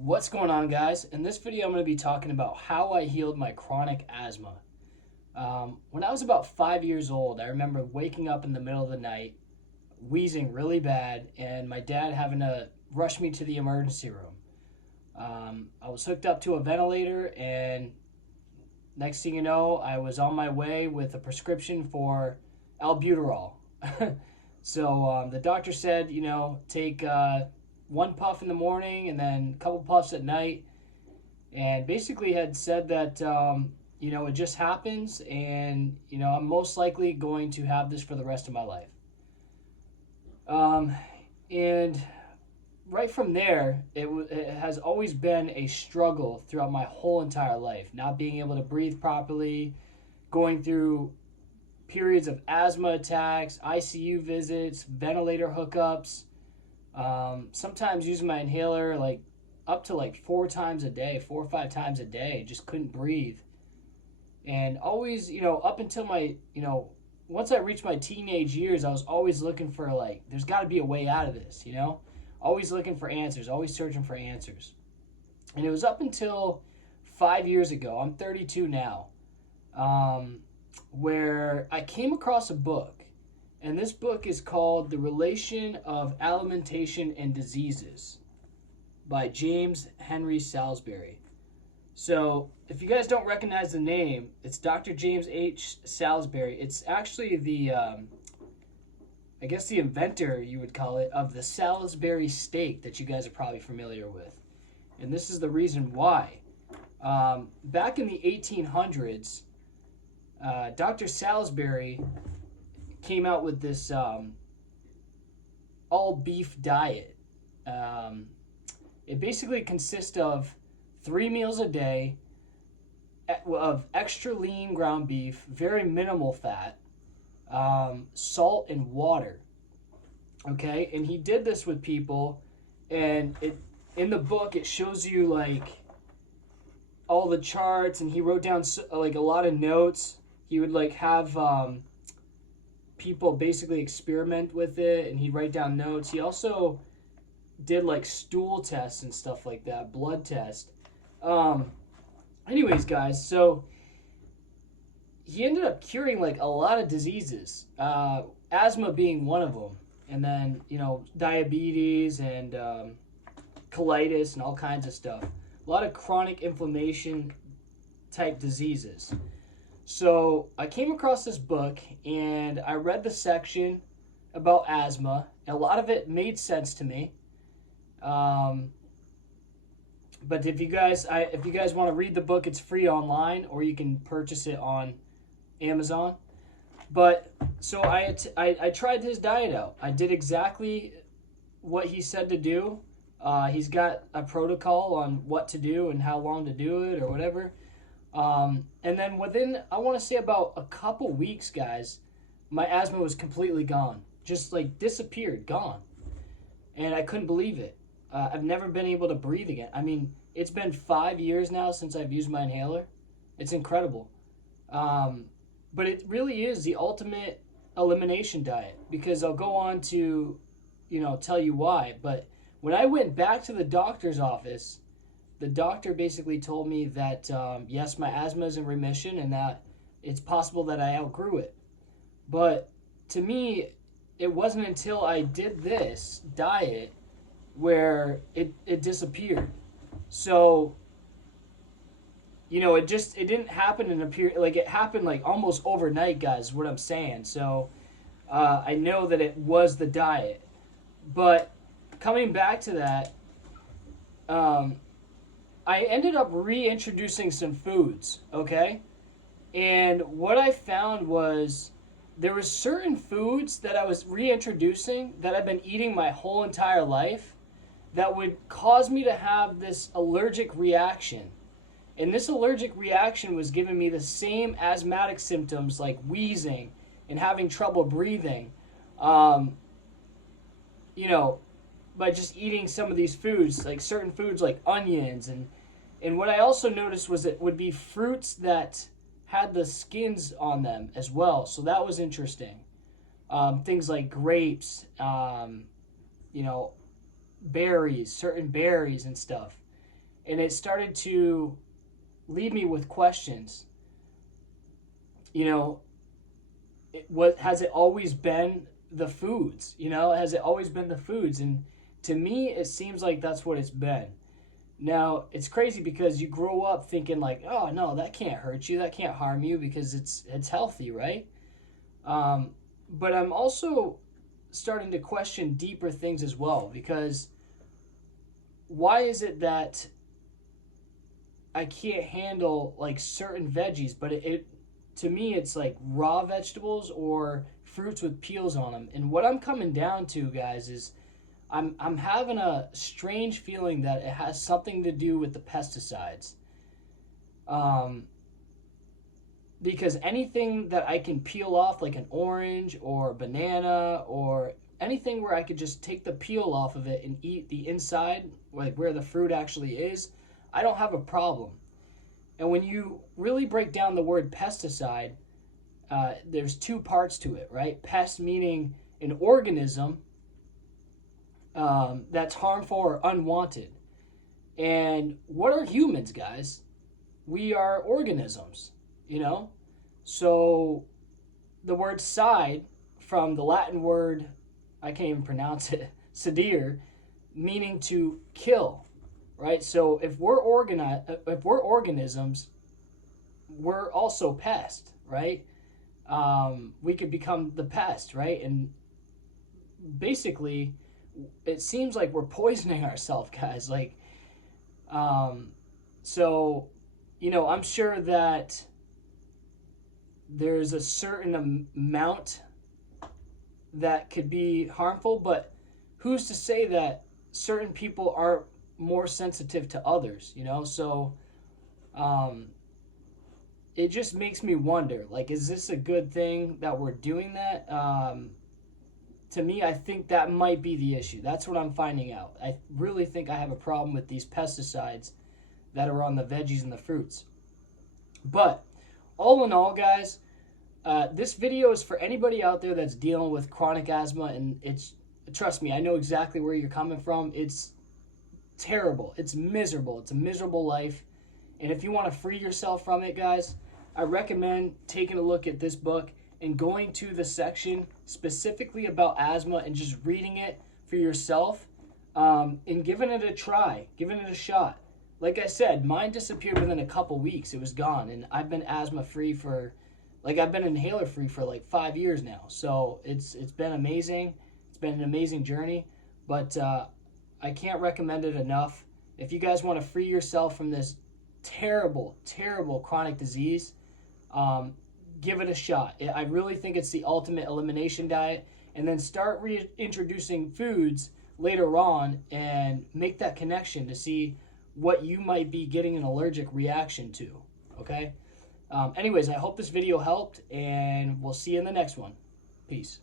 What's going on, guys? In this video, I'm going to be talking about how I healed my chronic asthma. When I was about 5 years old, I remember waking up in the middle of the night, wheezing really bad, and my dad having to rush me to the emergency room. I was hooked up to a ventilator, and next thing you know, I was on my way with a prescription for albuterol. So the doctor said, take one puff in the morning and then a couple puffs at night, and basically had said that it just happens, and I'm most likely going to have this for the rest of my life. And right from there, it has always been a struggle throughout my whole entire life, not being able to breathe properly, going through periods of asthma attacks, ICU visits, ventilator hookups, sometimes using my inhaler up to 4 or 5 times a day, just couldn't breathe. And always, up until once I reached my teenage years, I was always looking for there's got to be a way out of this, always looking for answers, always searching for answers. And it was up until 5 years ago, I'm 32 now, where I came across a book. And this book is called The Relation of Alimentation and Diseases by James Henry Salisbury. So if you guys don't recognize the name, it's Dr. James H. Salisbury. It's actually the inventor, you would call it, of the Salisbury steak that you guys are probably familiar with. And this is the reason why. Back in the 1800s, Dr. Salisbury came out with this all beef diet. It basically consists of 3 meals a day of extra lean ground beef, very minimal fat, salt and water. Okay, and he did this with people, and in the book it shows you all the charts, and he wrote down a lot of notes. He would have people basically experiment with it, and he'd write down notes. He also did stool tests and stuff like that, blood test. Anyways, guys, so he ended up curing a lot of diseases, asthma being one of them, and then diabetes and colitis and all kinds of stuff, a lot of chronic inflammation type diseases. So I came across this book, and I read the section about asthma, and a lot of it made sense to me. But if you guys want to read the book, it's free online, or you can purchase it on Amazon. But so I tried his diet out. I did exactly what he said to do. He's got a protocol on what to do and how long to do it or whatever. And then within, I want to say about a couple weeks, guys, my asthma was completely gone. Just disappeared, gone. And I couldn't believe it. I've never been able to breathe again. I mean, it's been 5 years now since I've used my inhaler. It's incredible. But it really is the ultimate elimination diet, because I'll go on to, tell you why. But when I went back to the doctor's office, the doctor basically told me that, yes, my asthma is in remission and that it's possible that I outgrew it. But to me, it wasn't until I did this diet where it disappeared. So, it didn't happen in a period, it happened almost overnight, guys, is what I'm saying. So, I know that it was the diet. But coming back to that, I ended up reintroducing some foods, okay? And what I found was there were certain foods that I was reintroducing that I've been eating my whole entire life that would cause me to have this allergic reaction. And this allergic reaction was giving me the same asthmatic symptoms like wheezing and having trouble breathing, by just eating some of these foods, certain foods like onions. And what I also noticed was it would be fruits that had the skins on them as well. So that was interesting. Things like grapes, berries, certain berries and stuff. And it started to leave me with questions. You know, has it always been the foods? You know, has it always been the foods? And to me, it seems like that's what it's been. Now, it's crazy because you grow up thinking like, oh no, that can't hurt you, that can't harm you because it's healthy, right? But I'm also starting to question deeper things as well, because why is it that I can't handle like certain veggies, but it to me it's like raw vegetables or fruits with peels on them. And what I'm coming down to, guys, is I'm having a strange feeling that it has something to do with the pesticides. Because anything that I can peel off, like an orange or a banana or anything where I could just take the peel off of it and eat the inside, like where the fruit actually is, I don't have a problem. And when you really break down the word pesticide, there's two parts to it, right? Pest meaning an organism that's harmful or unwanted. And what are humans, guys? We are organisms, you know? So the word side, from the Latin word, I can't even pronounce it, sedere, meaning to kill, right? So if we're organisms, we're also pest, right? We could become the pest, right? And basically, it seems like we're poisoning ourselves, guys. Like, so, you know, I'm sure that there's a certain amount that could be harmful, but who's to say that certain people are more sensitive to others, you know? So, it just makes me wonder, like, is this a good thing that we're doing that? To me, I think that might be the issue. That's what I'm finding out. I really think I have a problem with these pesticides that are on the veggies and the fruits. But all in all, guys, this video is for anybody out there that's dealing with chronic asthma, and trust me, I know exactly where you're coming from. It's terrible. It's miserable. It's a miserable life. And if you want to free yourself from it, guys, I recommend taking a look at this book and going to the section specifically about asthma and just reading it for yourself, and giving it a try, giving it a shot. Like I said, mine disappeared within a couple weeks. It was gone, and I've been asthma-free I've been inhaler-free for like 5 years now. So it's been amazing. It's been an amazing journey, but I can't recommend it enough. If you guys want to free yourself from this terrible, terrible chronic disease, give it a shot. I really think it's the ultimate elimination diet, and then start reintroducing foods later on and make that connection to see what you might be getting an allergic reaction to, okay? Anyways, I hope this video helped, and we'll see you in the next one. Peace.